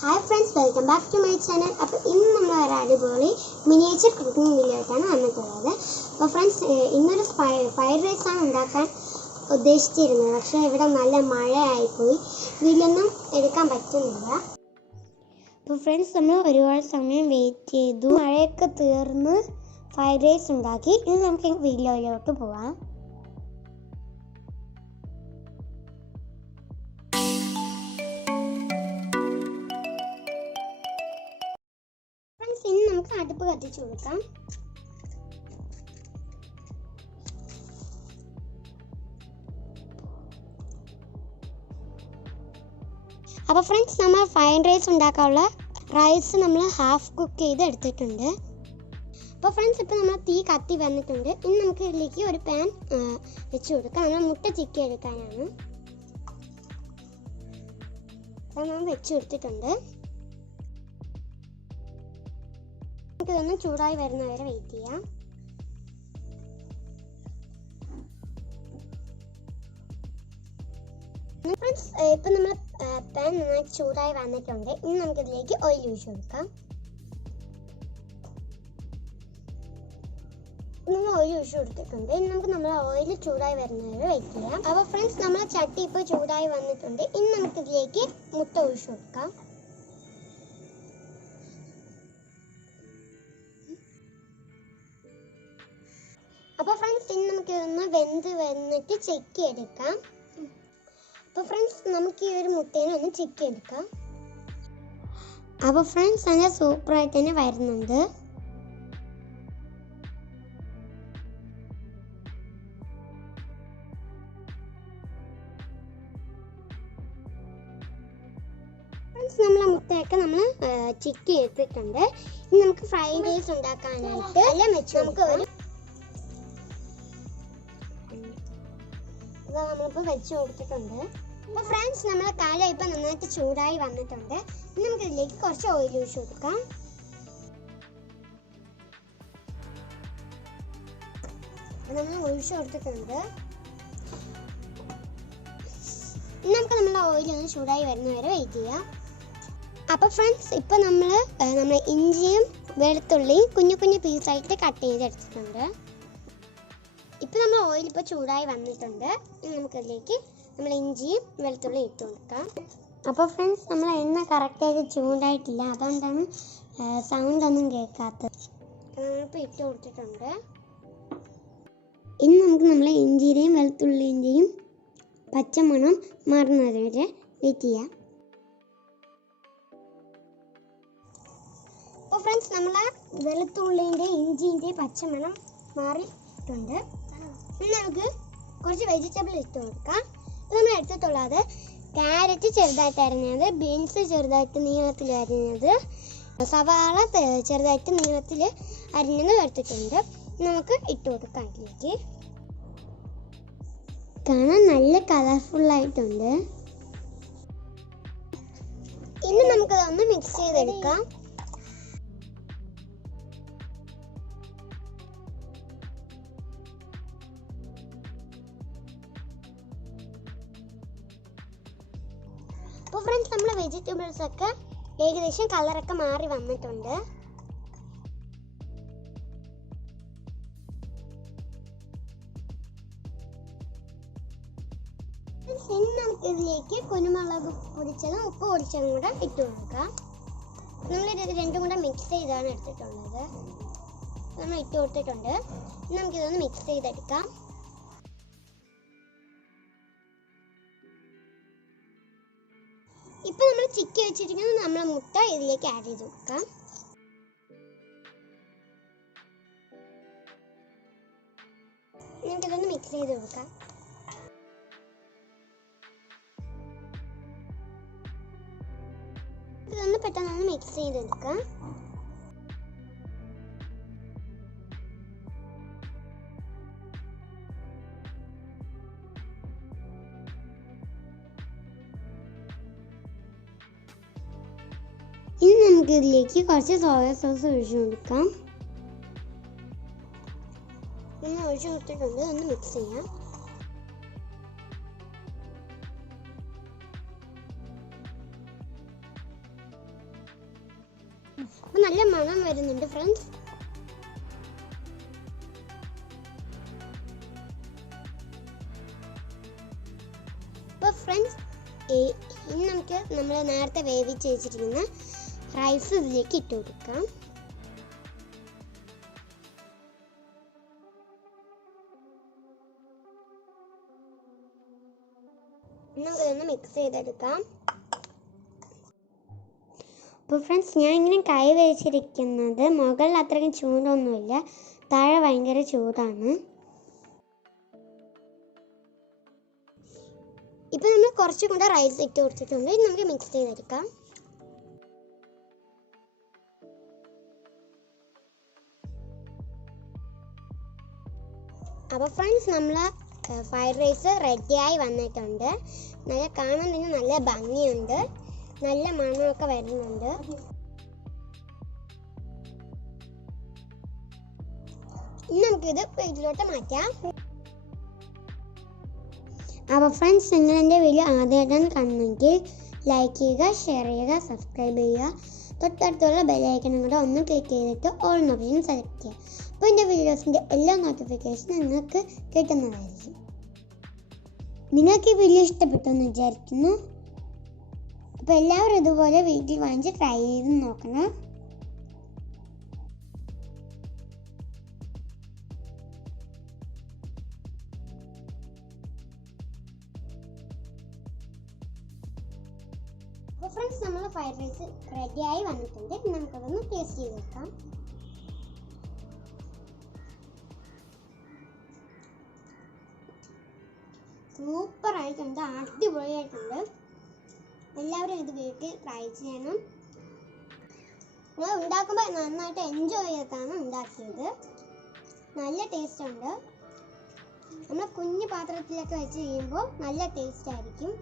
Hi friends, welcome back to my channel. അപ്പോൾ ഇന്ന് നമ്മൾ ഒരു അടിപൊളി മിനിയേച്ചർ കുക്കിംഗ് വീഡിയോ ആയിട്ടാണ് വന്നിട്ടുള്ളത്. അപ്പോൾ ഫ്രണ്ട്സ്, ഇന്നൊരു ഫ്രൈഡ് റൈസ് ആണ് ഉണ്ടാക്കാൻ ഉദ്ദേശിച്ചിരുന്നത്. പക്ഷേ ഇവിടെ നല്ല മഴയായിപ്പോയി, വീഡിയോയൊന്നും എടുക്കാൻ പറ്റുന്നില്ല. അപ്പോൾ ഫ്രണ്ട്സ്, നമ്മൾ ഒരുപാട് സമയം വെയിറ്റ് ചെയ്തു. മഴയൊക്കെ തീർന്ന് ഫ്രൈഡ് റൈസ് ഉണ്ടാക്കി. ഇനി നമുക്ക് വീഡിയോയിലോട്ട് പോവാം. ഇനി നമുക്ക് അടുപ്പ് കത്തിച്ചു കൊടുക്കാം. അപ്പോൾ ഫ്രണ്ട്സ്, നമ്മൾ ഫ്രൈഡ് റൈസ് ഉണ്ടാക്കാനുള്ള റൈസ് നമ്മൾ ഹാഫ് കുക്ക് ചെയ്ത് എടുത്തിട്ടുണ്ട്. അപ്പോൾ ഫ്രണ്ട്സ്, ഇപ്പോൾ നമ്മൾ തീ കത്തി വന്നിട്ടുണ്ട്. ഇനി നമുക്ക് ഇതിലേക്ക് ഒരു പാൻ വെച്ച് കൊടുക്കാം. നമ്മൾ മുട്ട ചിക്കി എടുക്കാനാണ്. അപ്പോൾ നമ്മൾ വെച്ച് കൊടുത്തിട്ടുണ്ട്. ഇതൊന്നും ചൂടായി വരുന്നവരെ വെയിറ്റ് ചെയ്യാം. ഫ്രണ്ട്സ്, ഇപ്പം നമ്മൾ പാൻ നന്നായി ചൂടായി വന്നിട്ടുണ്ട്. ഇനി നമുക്കിതിലേക്ക് ഓയിൽ ഒഴിച്ച് കൊടുക്കാം. നമ്മൾ ഓയിൽ ഒഴിച്ച് കൊടുത്തിട്ടുണ്ട്. ഇനി നമ്മൾ ഓയിൽ ചൂടായി വരുന്നവരെ വെയിറ്റ് ചെയ്യാം. അപ്പോൾ ഫ്രണ്ട്സ്, നമ്മളെ ചട്ടി ഇപ്പോൾ ചൂടായി വന്നിട്ടുണ്ട്. ഇനി നമുക്കിതിലേക്ക് മുട്ട ഒഴിച്ച് കൊടുക്കാം. അപ്പോൾ ഫ്രണ്ട്സ്, ഇനി നമുക്കിതൊന്ന് വന്നിട്ട് ചെക്ക് എടുക്കാം. അപ്പോൾ ഫ്രണ്ട്സ്, നമുക്ക് ഈ ഒരു മുട്ടേനെ ഒന്ന് ചെക്ക് എടുക്കാം. അപ്പോൾ ഫ്രണ്ട്സ്, നല്ല സൂപ്പറായിട്ട് തന്നെ വരുന്നുണ്ട്. ഫ്രണ്ട്സ്, നമ്മളെ മുട്ടയൊക്കെ നമ്മൾ ചെക്ക് എടുത്തിട്ടുണ്ട്. ഇനി നമുക്ക് ഫ്രൈഡ് റൈസ് ഉണ്ടാക്കാനായിട്ട് എല്ലാം വെച്ച് നമുക്ക് ഒരു നമ്മളിപ്പോൾ വെച്ച് കൊടുത്തിട്ടുണ്ട്. അപ്പോൾ ഫ്രണ്ട്സ്, നമ്മളെ കാല ഇപ്പം നന്നായിട്ട് ചൂടായി വന്നിട്ടുണ്ട്. ഇനി നമുക്ക് ഇതിലേക്ക് കുറച്ച് ഓയിൽ ഒഴിച്ച് കൊടുക്കാം. നമ്മൾ ഒഴിച്ച് കൊടുത്തിട്ടുണ്ട്. ഇനി നമുക്ക് നമ്മളെ ഓയിൽ ഒന്ന് ചൂടായി വരുന്നവരെ വെയിറ്റ് ചെയ്യാം. അപ്പോൾ ഫ്രണ്ട്സ്, ഇപ്പോൾ നമ്മൾ ഇഞ്ചിയും വെളുത്തുള്ളിയും കുഞ്ഞു കുഞ്ഞു പീസായിട്ട് കട്ട് ചെയ്തെടുത്തിട്ടുണ്ട്. ഇപ്പോൾ നമ്മൾ ഓയിൽ ഇപ്പോൾ ചൂടായി വന്നിട്ടുണ്ട്. നമുക്കതിലേക്ക് നമ്മൾ ഇഞ്ചിയും വെളുത്തുള്ളിയും ഇട്ട് കൊടുക്കാം. അപ്പോൾ ഫ്രണ്ട്സ്, നമ്മൾ എണ്ണ കറക്റ്റായിട്ട് ചൂടായിട്ടില്ല, അതുകൊണ്ടാണ് സൗണ്ട് ഒന്നും കേൾക്കാത്തത്. നമ്മളിപ്പോൾ ഇട്ട് കൊടുത്തിട്ടുണ്ട്. ഇനി നമുക്ക് നമ്മളെ ഇഞ്ചിയുടെയും വെളുത്തുള്ളിൻ്റെയും പച്ചമണം മാറുന്നത് വരെ വെയിറ്റ് ചെയ്യാം. അപ്പോൾ ഫ്രണ്ട്സ്, നമ്മളെ വെളുത്തുള്ളിൻ്റെയും ഇഞ്ചിൻ്റെയും പച്ചമണം മാറിയിട്ടുണ്ട്. ഇനി നമുക്ക് കുറച്ച് വെജിറ്റബിൾ ഇട്ട് കൊടുക്കാം. നമ്മൾ എടുത്തിട്ടുള്ളത് ക്യാരറ്റ് ചെറുതായിട്ട് അരിഞ്ഞത്, ബീൻസ് ചെറുതായിട്ട് നീളത്തിൽ അരിഞ്ഞത്, സവാള ചെറുതായിട്ട് നീളത്തിൽ അരിഞ്ഞത് എടുത്തിട്ടുണ്ട്. നമുക്ക് ഇട്ട് കൊടുക്കാം. ഇതിലേക്ക് കാണാൻ നല്ല കളർഫുള്ളായിട്ടുണ്ട്. ഇനി നമുക്കതൊന്ന് മിക്സ് ചെയ്തെടുക്കാം. അപ്പോൾ ഫ്രണ്ട്സ്, നമ്മുടെ വെജിറ്റബിൾസ് ഒക്കെ ഏകദേശം കളറൊക്കെ മാറി വന്നിട്ടുണ്ട്. ഇനി നമുക്ക് ഇതിലേക്ക് കുരുമുളക് പൊടിച്ചതും ഉപ്പ് പൊടിച്ചതും കൂടെ ഇട്ട് കൊടുക്കാം. നമ്മളിത് രണ്ടും കൂടെ മിക്സ് ചെയ്താണ് എടുത്തിട്ടുള്ളത്. നമ്മൾ ഇട്ട് കൊടുത്തിട്ടുണ്ട്. ഇനി നമുക്കിതൊന്ന് മിക്സ് ചെയ്തെടുക്കാം. ഇപ്പം നമ്മൾ ചിക്കി വെച്ചിരിക്കുന്നത് നമ്മളെ മുട്ട ഇതിലേക്ക് ആഡ് ചെയ്ത് കൊടുക്കാം. നമുക്കിതൊന്ന് മിക്സ് ചെയ്ത് കൊടുക്കാം. ഇതൊന്ന് പെട്ടെന്ന് മിക്സ് ചെയ്തെടുക്കാം. ഇനി നമുക്ക് ഇതിലേക്ക് കുറച്ച് സോയ സോസ് ഒഴിച്ചു കൊടുക്കാം. ഒഴിച്ചു കൊടുത്തിട്ടുണ്ട്. ഒന്ന് മിക്സ് ചെയ്യാം. അപ്പോൾ നല്ല മണം വരുന്നുണ്ട് ഫ്രണ്ട്സ്. അപ്പോൾ ഫ്രണ്ട്സ് ഇനി നമുക്ക് നമ്മൾ നേരത്തെ വേവിച്ച് വെച്ചിരിക്കുന്ന റൈസ് ഇതിലേക്ക് ഇട്ട് കൊടുക്കാം. നമുക്കിതൊന്ന് മിക്സ് ചെയ്തെടുക്കാം. അപ്പോൾ ഫ്രണ്ട്സ് ഞാൻ ഇങ്ങനെ കൈ വെച്ചിരിക്കുന്നത് മുകളിൽ അത്രയ്ക്കും ചൂടൊന്നുമില്ല, താഴെ ഭയങ്കര ചൂടാണ്. ഇപ്പോൾ നമ്മൾ കുറച്ചും കൂടെ റൈസ് ഇട്ട് കൊടുത്തിട്ടുണ്ട്. ഇത് നമുക്ക് മിക്സ് ചെയ്തെടുക്കാം. അപ്പോൾ ഫ്രണ്ട്സ് നമ്മൾ ഫ്രൈഡ് റൈസ് റെഡിയായി വന്നിട്ടുണ്ട്. നല്ല കാണാൻ തന്നെ നല്ല ഭംഗിയുണ്ട്, നല്ല മണമൊക്കെ വരുന്നുണ്ട്. ഇനി നമുക്കിത് പ്ലേറ്റിലോട്ട് മാറ്റാം. അപ്പോൾ ഫ്രണ്ട്സ് നിങ്ങൾ എൻ്റെ വീഡിയോ ആദ്യമായിട്ടാണ് കാണുന്നെങ്കിൽ ലൈക്ക് ചെയ്യുക, ഷെയർ ചെയ്യുക, സബ്സ്ക്രൈബ് ചെയ്യുക. തൊട്ടടുത്തുള്ള ബെല്ലൈക്കണും കൂടെ ഒന്ന് ക്ലിക്ക് ചെയ്തിട്ട് ഓൾ ഓപ്ഷൻ സെലക്ട് ചെയ്യുക. അപ്പോൾ എൻ്റെ വീഡിയോസിൻ്റെ എല്ലാ നോട്ടിഫിക്കേഷനും നിങ്ങൾക്ക് കിട്ടുന്നതായിരിക്കും. നിങ്ങൾക്ക് ഈ വീഡിയോ ഇഷ്ടപ്പെട്ടു എന്ന് വിചാരിക്കുന്നു. അപ്പോൾ എല്ലാവരും ഇതുപോലെ വീട്ടിൽ വാങ്ങിച്ച് ട്രൈ ചെയ്ത് നോക്കണം. അപ്പോൾ ഫ്രണ്ട്സ് നമ്മൾ ഫ്രൈഡ് റൈസ് റെഡിയായി വന്നിട്ടുണ്ട്. നമുക്കതൊന്ന് ടേസ്റ്റ് ചെയ്ത് നോക്കാം. സൂപ്പർ ആയിട്ടുണ്ട്, അടിപൊളിയായിട്ടുണ്ട്. എല്ലാവരും ഇത് വീട്ടിൽ ട്രൈ ചെയ്യണം. നമ്മൾ ഉണ്ടാക്കുമ്പോൾ നന്നായിട്ട് എൻജോയ് ചെയ്തിട്ടാണ് ഉണ്ടാക്കിയത്. നല്ല ടേസ്റ്റ് ഉണ്ട്. നമ്മൾ കുഞ്ഞു പാത്രത്തിലൊക്കെ വെച്ച് ചെയ്യുമ്പോൾ നല്ല ടേസ്റ്റ് ആയിരിക്കും.